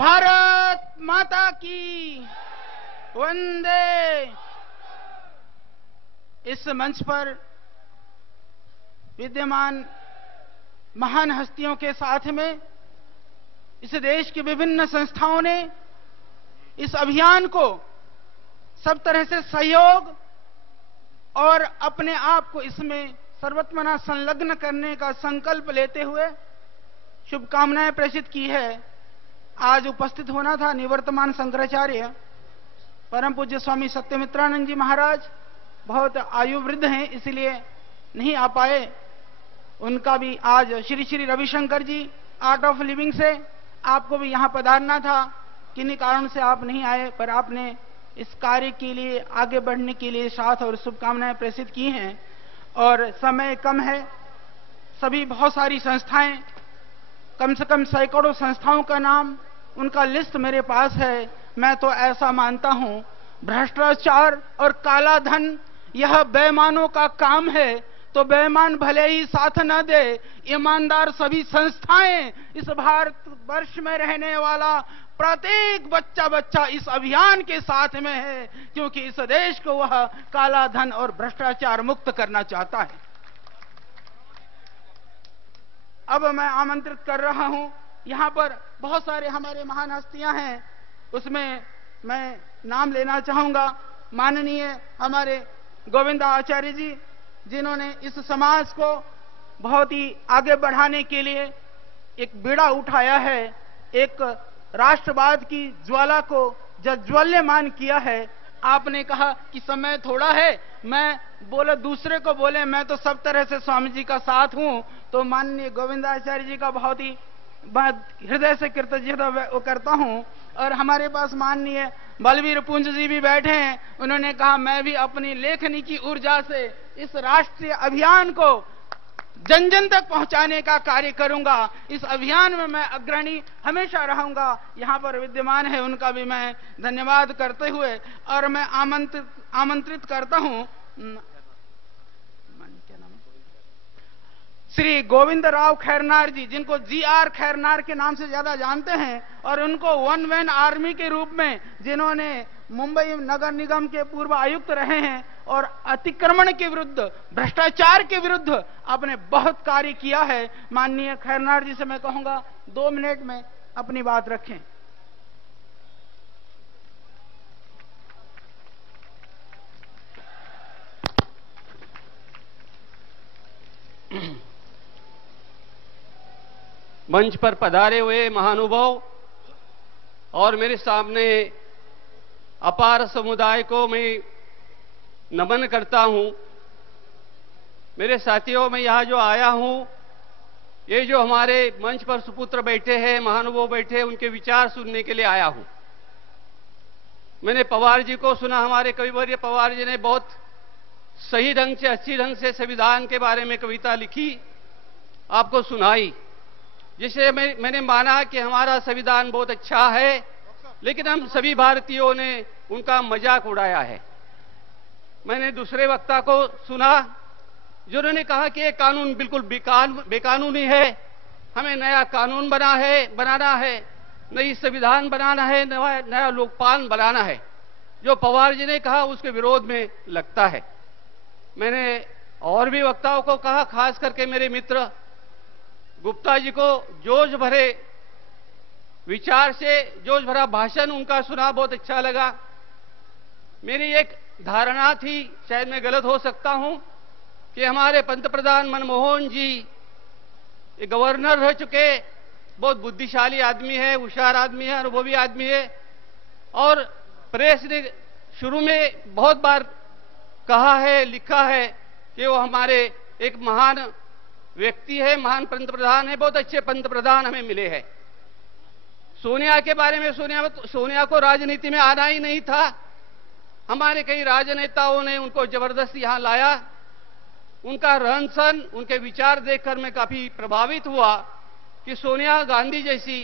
भारत माता की वंदे। इस मंच पर विद्यमान महान हस्तियों के साथ में इस देश की विभिन्न संस्थाओं ने इस अभियान को सब तरह से सहयोग और अपने आप को इसमें सर्वतमना संलग्न करने का संकल्प लेते हुए शुभकामनाएं प्रेषित की है। आज उपस्थित होना था निवर्तमान शंकराचार्य परम पूज्य स्वामी सत्यमित्रानंद जी महाराज, बहुत आयु वृद्ध हैं इसलिए नहीं आ पाए। उनका भी आज श्री श्री रविशंकर जी आर्ट ऑफ लिविंग से आपको भी यहां पधारना था, किन्हीं कारण से आप नहीं आए, पर आपने इस कार्य के लिए आगे बढ़ने के लिए साथ और शुभकामनाएं प्रेषित की हैं। और समय कम है, सभी बहुत सारी संस्थाएं, कम से कम सैकड़ों संस्थाओं का नाम, उनका लिस्ट मेरे पास है। मैं तो ऐसा मानता हूं भ्रष्टाचार और काला धन यह बेईमानों का काम है, तो बेईमान भले ही साथ न दे, ईमानदार सभी संस्थाएं, इस भारत वर्ष में रहने वाला प्रत्येक बच्चा इस अभियान के साथ में है, क्योंकि इस देश को वह काला धन और भ्रष्टाचार मुक्त करना चाहता है। अब मैं आमंत्रित कर रहा हूं, यहां पर बहुत सारे हमारे महान हस्तियां हैं, उसमें मैं नाम लेना चाहूंगा माननीय हमारे गोविंद आचार्य जी, जिन्होंने इस समाज को बहुत ही आगे बढ़ाने के लिए एक बीड़ा उठाया है, एक राष्ट्रवाद की ज्वाला को ज्वल्यमान किया है। आपने कहा कि समय थोड़ा है, मैं बोले दूसरे को बोले मैं तो सब तरह से स्वामी जी का साथ हूं, तो माननीय गोविंदाचार्य जी का बहुत ही हृदय से कृतज्ञता करता हूं। और हमारे पास माननीय बलवीर पुंज जी भी बैठे हैं, उन्होंने कहा मैं भी अपनी लेखनी की ऊर्जा से इस राष्ट्रीय अभियान को जन जन तक पहुंचाने का कार्य करूंगा। इस अभियान में मैं अग्रणी हमेशा रहूंगा। यहां पर विद्यमान है, उनका भी मैं धन्यवाद करते हुए और मैं आमंत्रित करता हूं श्री गोविंद राव खैरनार जी, जिनको GR खैरनार के नाम से ज्यादा जानते हैं, और उनको वन मैन आर्मी के रूप में, जिन्होंने मुंबई नगर निगम के पूर्व आयुक्त रहे हैं और अतिक्रमण के विरुद्ध, भ्रष्टाचार के विरुद्ध आपने बहुत कार्य किया है। माननीय खैरनार जी से मैं कहूंगा 2 मिनट में अपनी बात रखें। मंच पर पधारे हुए महानुभाव और मेरे सामने अपार समुदाय को मैं नमन करता हूं। मेरे साथियों, मैं यहां जो आया हूं, ये जो हमारे मंच पर सुपुत्र बैठे हैं, महानुभाव बैठे हैं, उनके विचार सुनने के लिए आया हूं। मैंने पवार जी को सुना, हमारे कविवर्य पवार जी ने बहुत सही ढंग से, अच्छी ढंग से संविधान के बारे में कविता लिखी, आपको सुनाई, जिसे मैंने माना कि हमारा संविधान बहुत अच्छा है, लेकिन हम सभी भारतीयों ने उनका मजाक उड़ाया है। मैंने दूसरे वक्ता को सुना जिन्होंने कहा कि ये कानून बिल्कुल बेकानूनी है, हमें नया कानून बनाना है, नई संविधान बनाना है, नया लोकपाल बनाना है। जो पवार जी ने कहा उसके विरोध में लगता है। मैंने और भी वक्ताओं को कहा, खास करके मेरे मित्र गुप्ता जी को जोश भरे विचार से, जोश भरा भाषण उनका सुना, बहुत अच्छा लगा। मेरी एक धारणा थी, शायद मैं गलत हो सकता हूं, कि हमारे पंतप्रधान मनमोहन जी गवर्नर रह चुके, बहुत बुद्धिशाली आदमी है, होशियार आदमी है, अनुभवी आदमी है, और प्रेस ने शुरू में बहुत बार कहा है, लिखा है कि वो हमारे एक महान व्यक्ति है, महान पंतप्रधान है, बहुत अच्छे पंतप्रधान हमें मिले हैं। सोनिया के बारे में, सोनिया को राजनीति में आना ही नहीं था, हमारे कई राजनेताओं ने उनको जबरदस्ती यहां लाया। उनका रहन सहन, उनके विचार देखकर मैं काफी प्रभावित हुआ कि सोनिया गांधी जैसी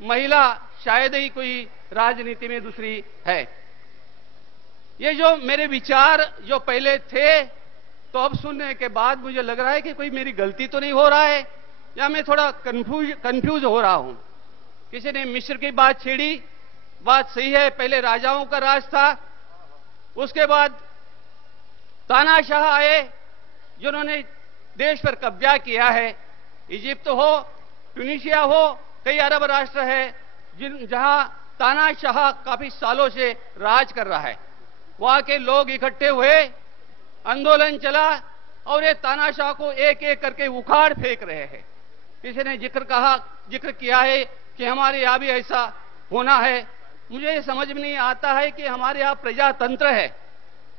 महिला शायद ही कोई राजनीति में दूसरी है। ये जो मेरे विचार जो पहले थे, तो अब सुनने के बाद मुझे लग रहा है कि कोई मेरी गलती तो नहीं हो रहा है, या मैं थोड़ा कंफ्यूज हो रहा हूं। किसी ने मिस्र की बात छेड़ी, बात सही है, पहले राजाओं का राज था, उसके बाद तानाशाह आए जिन्होंने देश पर कब्जा किया है। इजिप्ट हो, ट्यूनीशिया हो, कई अरब राष्ट्र है जहां तानाशाह काफी सालों से राज कर रहा है। वहां के लोग इकट्ठे हुए, आंदोलन चला और ये तानाशाह को एक एक करके उखाड़ फेंक रहे हैं। किसी ने जिक्र किया है कि हमारे यहां भी ऐसा होना है। मुझे ये समझ में नहीं आता है कि हमारे यहां प्रजातंत्र है,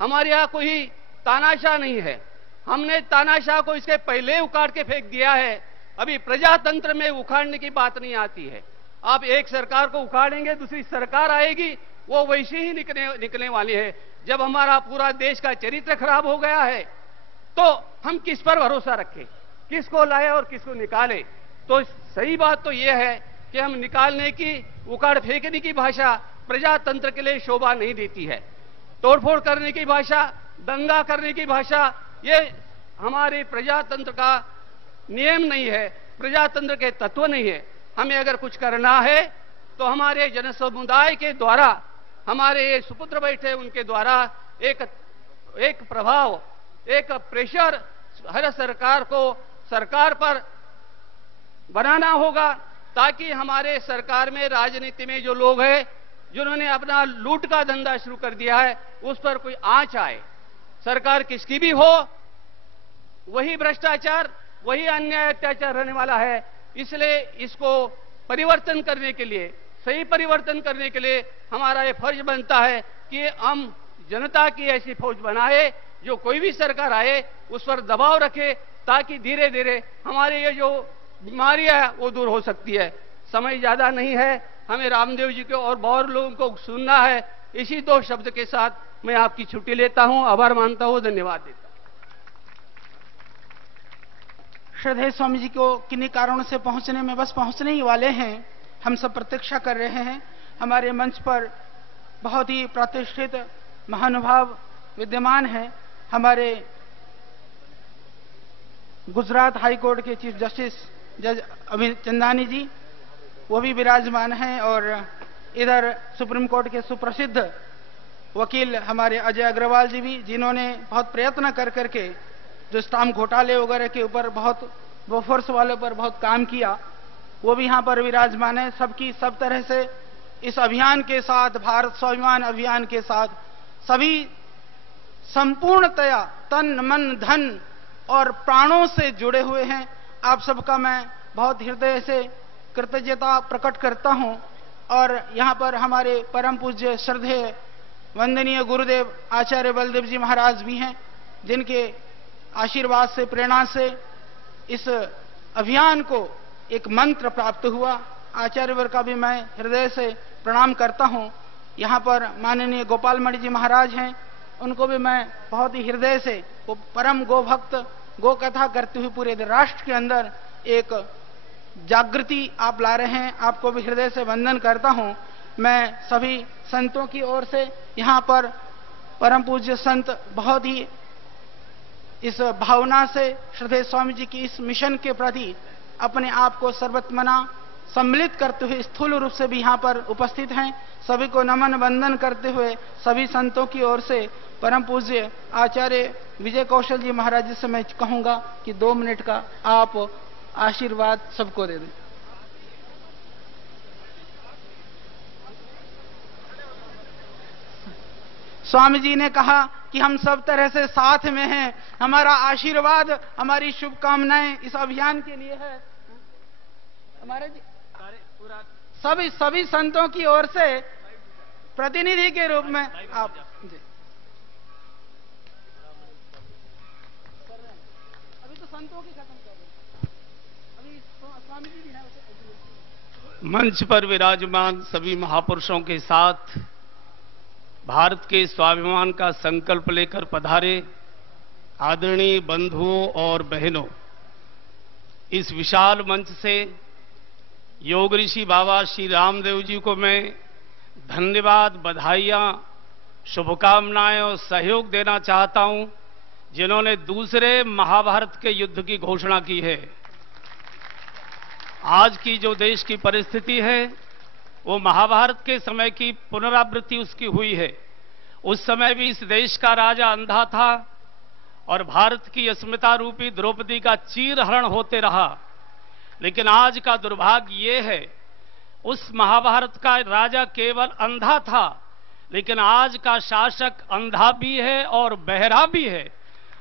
हमारे यहां कोई तानाशाह नहीं है। हमने तानाशाह को इसके पहले उखाड़ के फेंक दिया है। अभी प्रजातंत्र में उखाड़ने की बात नहीं आती है। आप एक सरकार को उखाड़ेंगे, दूसरी सरकार आएगी, वो वैसे ही निकलने वाली है। जब हमारा पूरा देश का चरित्र खराब हो गया है तो हम किस पर भरोसा रखें, किसको लाए और किसको निकाले? तो सही बात तो यह है कि हम निकालने की, उखाड़ फेंकने की भाषा प्रजातंत्र के लिए शोभा नहीं देती है। तोड़फोड़ करने की भाषा, दंगा करने की भाषा, ये हमारे प्रजातंत्र का नियम नहीं है, प्रजातंत्र के तत्व नहीं है। हमें अगर कुछ करना है तो हमारे जन समुदाय के द्वारा, हमारे ये सुपुत्र बैठे उनके द्वारा एक प्रभाव, एक प्रेशर हर सरकार पर बनाना होगा, ताकि हमारे सरकार में, राजनीति में जो लोग हैं जिन्होंने अपना लूट का धंधा शुरू कर दिया है, उस पर कोई आंच आए। सरकार किसकी भी हो, वही भ्रष्टाचार, वही अन्याय अत्याचार रहने वाला है। इसलिए इसको परिवर्तन करने के लिए, सही परिवर्तन करने के लिए हमारा ये फर्ज बनता है कि हम जनता की ऐसी फौज बनाए जो कोई भी सरकार आए उस पर दबाव रखे, ताकि धीरे धीरे हमारे ये जो बीमारियां है वो दूर हो सकती है। समय ज्यादा नहीं है, हमें रामदेव जी को और बहुत लोगों को सुनना है। इसी 2 शब्द के साथ मैं आपकी छुट्टी लेता हूं, आभार मानता हूं, धन्यवाद देता हूं। श्रद्धेय स्वामी जी को किन्हीं कारणों से पहुंचने में बस पहुंचने ही वाले हैं। हम सब प्रतीक्षा कर रहे हैं। हमारे मंच पर बहुत ही प्रतिष्ठित महानुभाव विद्यमान हैं। हमारे गुजरात हाई कोर्ट के चीफ जस्टिस जज अभिचंदानी जी, वो भी विराजमान हैं, और इधर सुप्रीम कोर्ट के सुप्रसिद्ध वकील हमारे अजय अग्रवाल जी भी, जिन्होंने बहुत प्रयत्न कर करके जो स्टाम्प घोटाले वगैरह के ऊपर, बहुत बोफोर्स वाले पर बहुत काम किया, वो भी यहाँ पर विराजमान है। सबकी सब तरह से इस अभियान के साथ, भारत स्वाभिमान अभियान के साथ सभी संपूर्णतया तन मन धन और प्राणों से जुड़े हुए हैं। आप सबका मैं बहुत हृदय से कृतज्ञता प्रकट करता हूं। और यहाँ पर हमारे परम पूज्य श्रद्धेय वंदनीय गुरुदेव आचार्य बलदेव जी महाराज भी हैं, जिनके आशीर्वाद से, प्रेरणा से इस अभियान को एक मंत्र प्राप्त हुआ। आचार्यवर का भी मैं हृदय से प्रणाम करता हूं। यहाँ पर माननीय गोपाल मणि जी महाराज हैं, उनको भी मैं बहुत ही हृदय से, वो परम गोभक्त, गो कथा करते हुए पूरे राष्ट्र के अंदर एक जागृति आप ला रहे हैं। आपको भी हृदय से वंदन करता हूं। मैं सभी संतों की ओर से, यहाँ पर परम पूज्य संत बहुत ही इस भावना से श्रद्धेय स्वामी जी की इस मिशन के प्रति अपने आप को सर्वत्मना सम्मिलित करते हुए स्थूल रूप से भी यहाँ पर उपस्थित हैं। सभी को नमन वंदन करते हुए सभी संतों की ओर से परम पूज्य आचार्य विजय कौशल जी महाराज जी से मैं कहूंगा कि 2 मिनट का आप आशीर्वाद सबको दे दें। स्वामी जी ने कहा कि हम सब तरह से साथ में हैं। हमारा आशीर्वाद, हमारी शुभकामनाएं इस अभियान के लिए है। हमारे सभी संतों की ओर से प्रतिनिधि के रूप में आप जी। अभी तो संतों की खत्म कर रहे हैं, अभी स्वामी जी भी है। मंच पर विराजमान सभी महापुरुषों के साथ भारत के स्वाभिमान का संकल्प लेकर पधारे आदरणीय बंधुओं और बहनों, इस विशाल मंच से योग ऋषि बाबा श्री रामदेव जी को मैं धन्यवाद, बधाइयां, शुभकामनाएं और सहयोग देना चाहता हूं, जिन्होंने दूसरे महाभारत के युद्ध की घोषणा की है। आज की जो देश की परिस्थिति है वो महाभारत के समय की पुनरावृत्ति उसकी हुई है। उस समय भी इस देश का राजा अंधा था और भारत की अस्मिता रूपी द्रौपदी का चीरहरण होते रहा। लेकिन आज का दुर्भाग्य ये है, उस महाभारत का राजा केवल अंधा था, लेकिन आज का शासक अंधा भी है और बहरा भी है।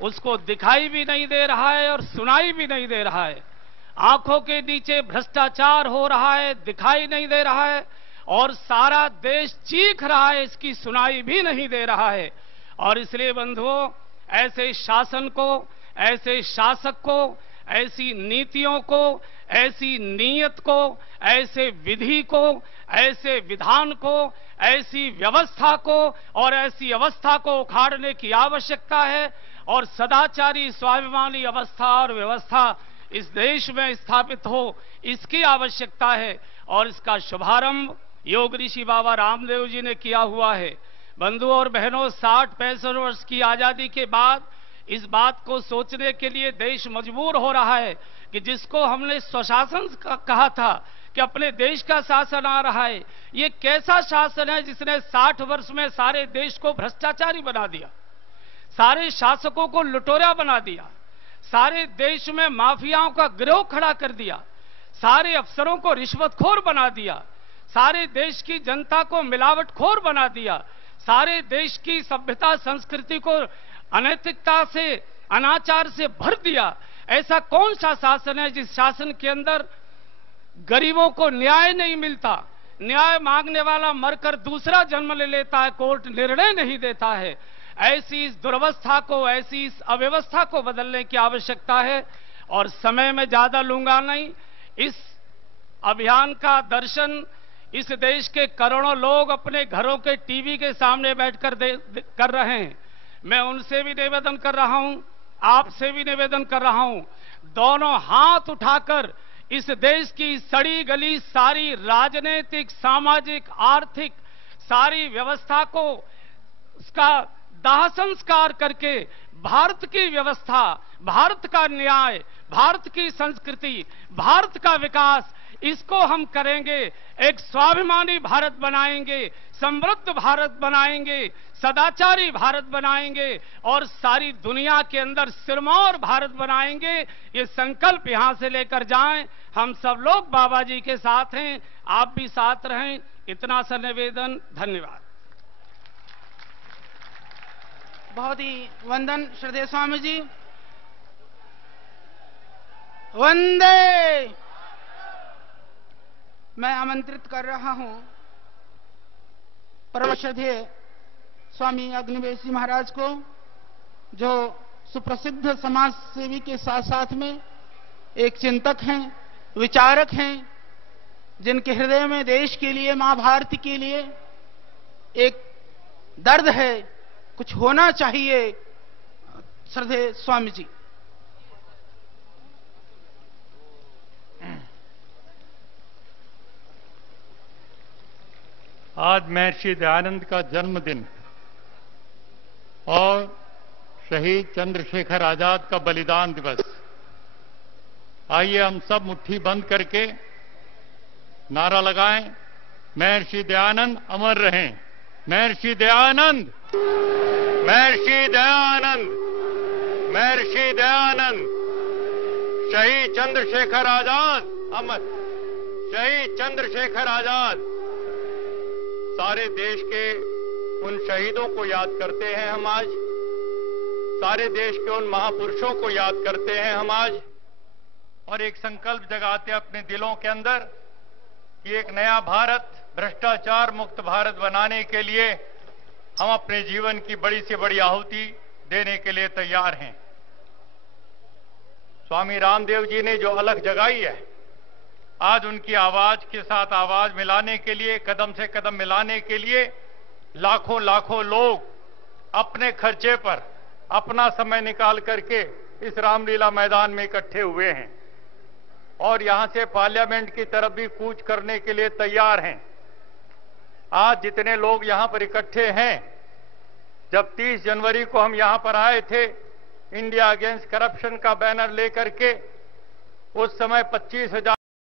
उसको दिखाई भी नहीं दे रहा है और सुनाई भी नहीं दे रहा है। आंखों के नीचे भ्रष्टाचार हो रहा है, दिखाई नहीं दे रहा है, और सारा देश चीख रहा है, इसकी सुनाई भी नहीं दे रहा है। और इसलिए बंधुओं, ऐसे शासन को, ऐसे शासक को, ऐसी नीतियों को, ऐसी नीयत को, ऐसे विधि को, ऐसे विधान को, ऐसी व्यवस्था को और ऐसी अवस्था को उखाड़ने की आवश्यकता है। और सदाचारी स्वाभिमानी अवस्था और व्यवस्था इस देश में स्थापित हो, इसकी आवश्यकता है। और इसका शुभारंभ योग ऋषि बाबा रामदेव जी ने किया हुआ है। बंधुओं और बहनों, 60-65 वर्ष की आजादी के बाद इस बात को सोचने के लिए देश मजबूर हो रहा है कि जिसको हमने स्वशासन कहा था कि अपने देश का शासन आ रहा है, ये कैसा शासन है जिसने 60 वर्ष में सारे देश को भ्रष्टाचारी बना दिया, सारे शासकों को लुटेरा बना दिया, सारे देश में माफियाओं का गिरोह खड़ा कर दिया, सारे अफसरों को रिश्वतखोर बना दिया, सारे देश की जनता को मिलावटखोर बना दिया, सारे देश की सभ्यता संस्कृति को अनैतिकता से, अनाचार से भर दिया। ऐसा कौन सा शासन है जिस शासन के अंदर गरीबों को न्याय नहीं मिलता, न्याय मांगने वाला मरकर दूसरा जन्म ले लेता है, कोर्ट निर्णय नहीं देता है। ऐसी इस दुर्वस्था को, ऐसी इस अव्यवस्था को बदलने की आवश्यकता है। और समय में ज्यादा लूंगा नहीं, इस अभियान का दर्शन इस देश के करोड़ों लोग अपने घरों के टीवी के सामने बैठकर कर रहे हैं। मैं उनसे भी निवेदन कर रहा हूं, आपसे भी निवेदन कर रहा हूं, दोनों हाथ उठाकर इस देश की सड़ी गली सारी राजनीतिक, सामाजिक, आर्थिक सारी व्यवस्था को उसका दाह संस्कार करके भारत की व्यवस्था, भारत का न्याय, भारत की संस्कृति, भारत का विकास, इसको हम करेंगे। एक स्वाभिमानी भारत बनाएंगे, समृद्ध भारत बनाएंगे, सदाचारी भारत बनाएंगे और सारी दुनिया के अंदर सिरमौर भारत बनाएंगे। ये संकल्प यहां से लेकर जाएं। हम सब लोग बाबा जी के साथ हैं, आप भी साथ रहें। इतना सा निवेदन। धन्यवाद। बहुत ही वंदन श्रद्धेय स्वामी जी। वंदे। मैं आमंत्रित कर रहा हूं परम श्रद्धेय स्वामी अग्निवेश जी महाराज को, जो सुप्रसिद्ध समाज सेवी के साथ साथ में एक चिंतक हैं, विचारक हैं, जिनके हृदय में देश के लिए, मां भारती के लिए एक दर्द है, कुछ होना चाहिए। श्रद्धेय स्वामी जी। आज महर्षि दयानंद का जन्मदिन और शहीद चंद्रशेखर आजाद का बलिदान दिवस। आइए हम सब मुट्ठी बंद करके नारा लगाएं, महर्षि दयानंद अमर रहें। महर्षि दयानंद, महर्षि दयानंद, महर्षि दयानंद। शहीद चंद्रशेखर आजाद अमर, शहीद चंद्रशेखर आजाद। सारे देश के उन शहीदों को याद करते हैं हम आज, सारे देश के उन महापुरुषों को याद करते हैं हम आज, और एक संकल्प जगाते अपने दिलों के अंदर कि एक नया भारत, भ्रष्टाचार मुक्त भारत बनाने के लिए हम अपने जीवन की बड़ी से बड़ी आहुति देने के लिए तैयार हैं। स्वामी रामदेव जी ने जो अलख जगाई है, आज उनकी आवाज के साथ आवाज मिलाने के लिए, कदम से कदम मिलाने के लिए लाखों लाखों लोग अपने खर्चे पर अपना समय निकाल करके इस रामलीला मैदान में इकट्ठे हुए हैं और यहां से पार्लियामेंट की तरफ भी कूच करने के लिए तैयार हैं। आज जितने लोग यहां पर इकट्ठे हैं, जब 30 जनवरी को हम यहां पर आए थे इंडिया अगेंस्ट करप्शन का बैनर लेकर के, उस समय 25,000